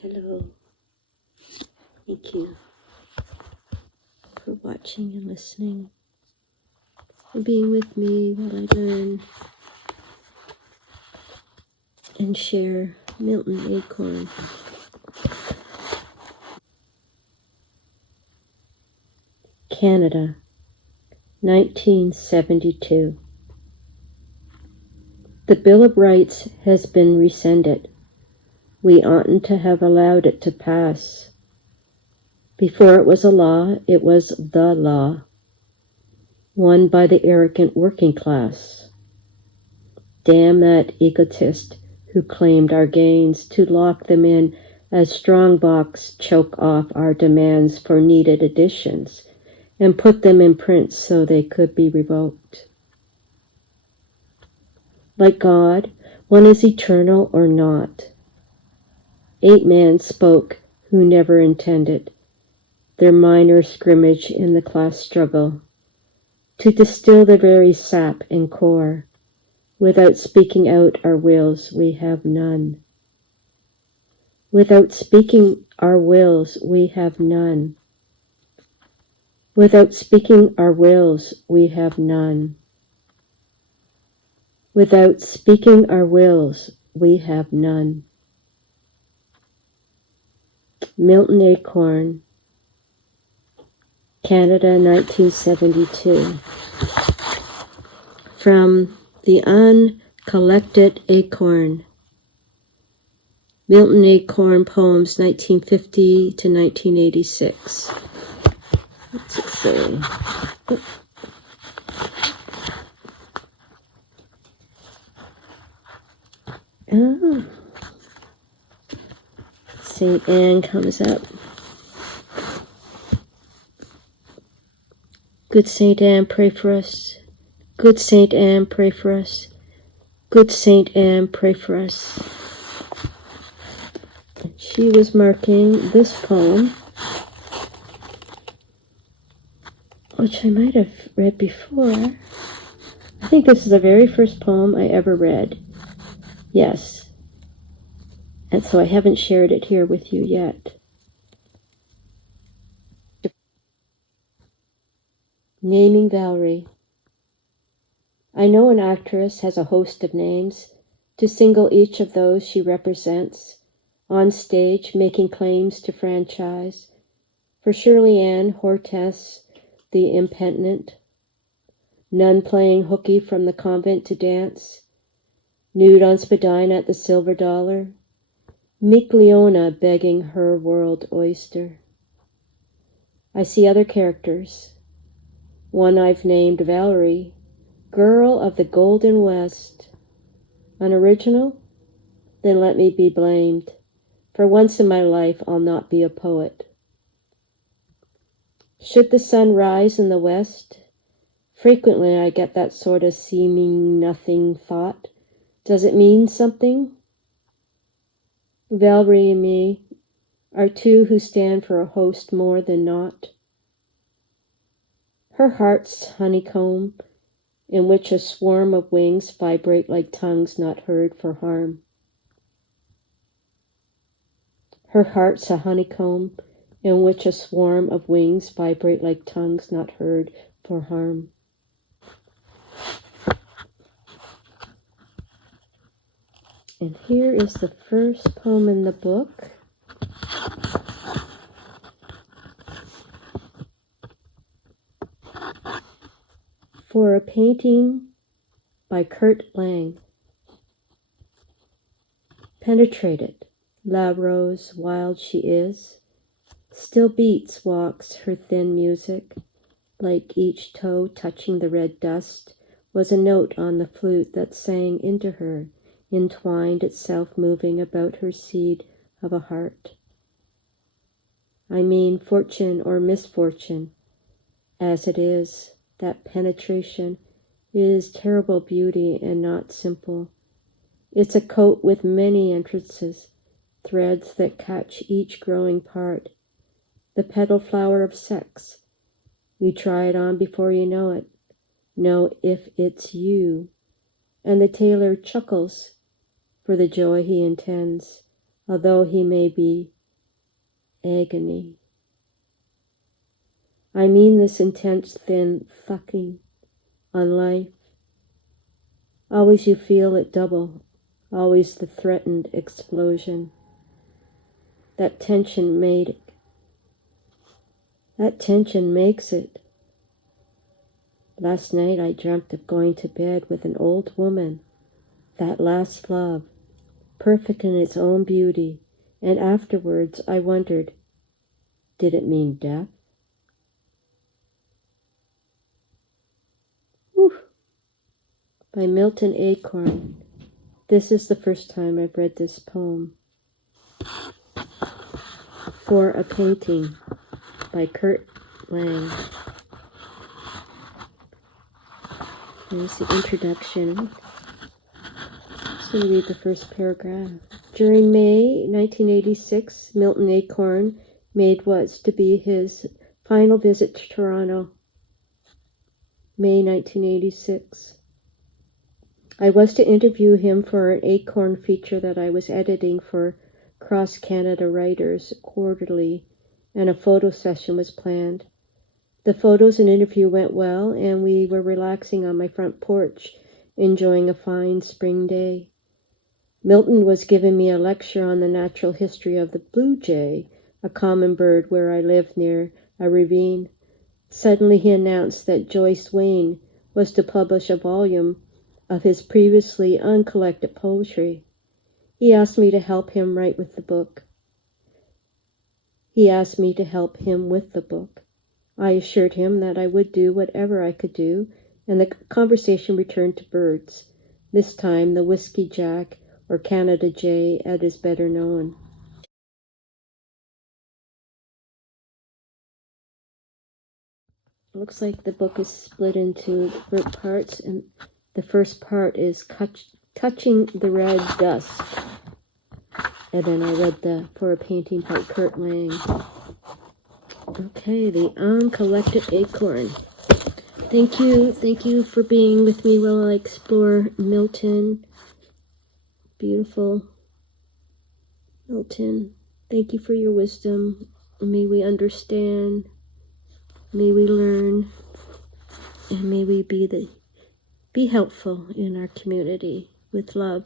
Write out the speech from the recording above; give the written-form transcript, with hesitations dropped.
Hello. Thank you for watching and listening, and being with me while I learn and share Milton Acorn. Canada, 1972. The Bill of Rights has been rescinded. We oughtn't to have allowed it to pass. Before it was a law, it was the law, won by the arrogant working class. Damn that egotist who claimed our gains to lock them in as strongbox choke off our demands for needed additions and put them in print so they could be revoked. Like God, one is eternal or not. 8 men spoke who never intended their minor scrimmage in the class struggle to distill the very sap and core. Without speaking out our wills, we have none. Without speaking our wills, we have none. Without speaking our wills, we have none. Without speaking our wills, we have none. Milton Acorn, Canada, 1972. From the Uncollected Acorn. Milton Acorn Poems, 1950 to 1986. What's it say? Oh. St. Anne comes up. Good St. Anne, pray for us. Good St. Anne, pray for us. Good St. Anne, pray for us. She was marking this poem, which I might have read before. I think this is the very first poem I ever read. Yes. And so I haven't shared it here with you yet. Naming Valerie. I know an actress has a host of names to single each of those she represents, on stage making claims to franchise. For Shirley Ann Hortense, the impenitent, nun playing hooky from the convent to dance, nude on Spadina at the Silver Dollar, meek Leona begging her world oyster. I see other characters. One I've named Valerie, girl of the Golden West. Unoriginal? Then let me be blamed. For once in my life, I'll not be a poet. Should the sun rise in the west? Frequently I get that sort of seeming nothing thought. Does it mean something? Valerie and me are two who stand for a host more than not. Her heart's honeycomb, in which a swarm of wings vibrate like tongues not heard for harm. Her heart's a honeycomb, in which a swarm of wings vibrate like tongues not heard for harm. And here is the first poem in the book. For a Painting by Curt. Penetrated, La Rose, wild she is, still beats, walks her thin music, like each toe touching the red dust was a note on the flute that sang into her, entwined itself moving about her seed of a heart. I mean fortune or misfortune, as it is, that penetration is terrible beauty and not simple. It's a coat with many entrances, threads that catch each growing part, the petal flower of sex. You try it on before you know if it's you, and the tailor chuckles for the joy he intends although he may be agony. I mean this intense, thin fucking on life. Always you feel it double, always the threatened explosion. That tension makes it. Last night I dreamt of going to bed with an old woman, that last love, perfect in its own beauty, and afterwards I wondered, did it mean death? Whew. By Milton Acorn. This is the first time I've read this poem. For a Painting by Curt. There's the introduction. I'm just going to read the first paragraph. During May 1986, Milton Acorn made what's to be his final visit to Toronto. May 1986. I was to interview him for an Acorn feature that I was editing for Cross Canada Writers Quarterly, and a photo session was planned. The photos and interview went well, and we were relaxing on my front porch, enjoying a fine spring day. Milton was giving me a lecture on the natural history of the BlueJay, a common bird where I live near a ravine. Suddenly he announced that Joyce Wayne was to publish a volume of his previously uncollected poetry. He asked me to help him with the book. I assured him that I would do whatever I could do, and the conversation returned to birds, this time the Whiskey Jack, or Canada Jay as is better known. It looks like the book is split into different parts, and the first part is Touching the Red Dust. And then I read the For a Painting by Curt Lang. Okay, the Uncollected Acorn. Thank you for being with me while I explore Milton. Beautiful Milton. Thank you for your wisdom. May we understand, may we learn, and may we be helpful in our community with love.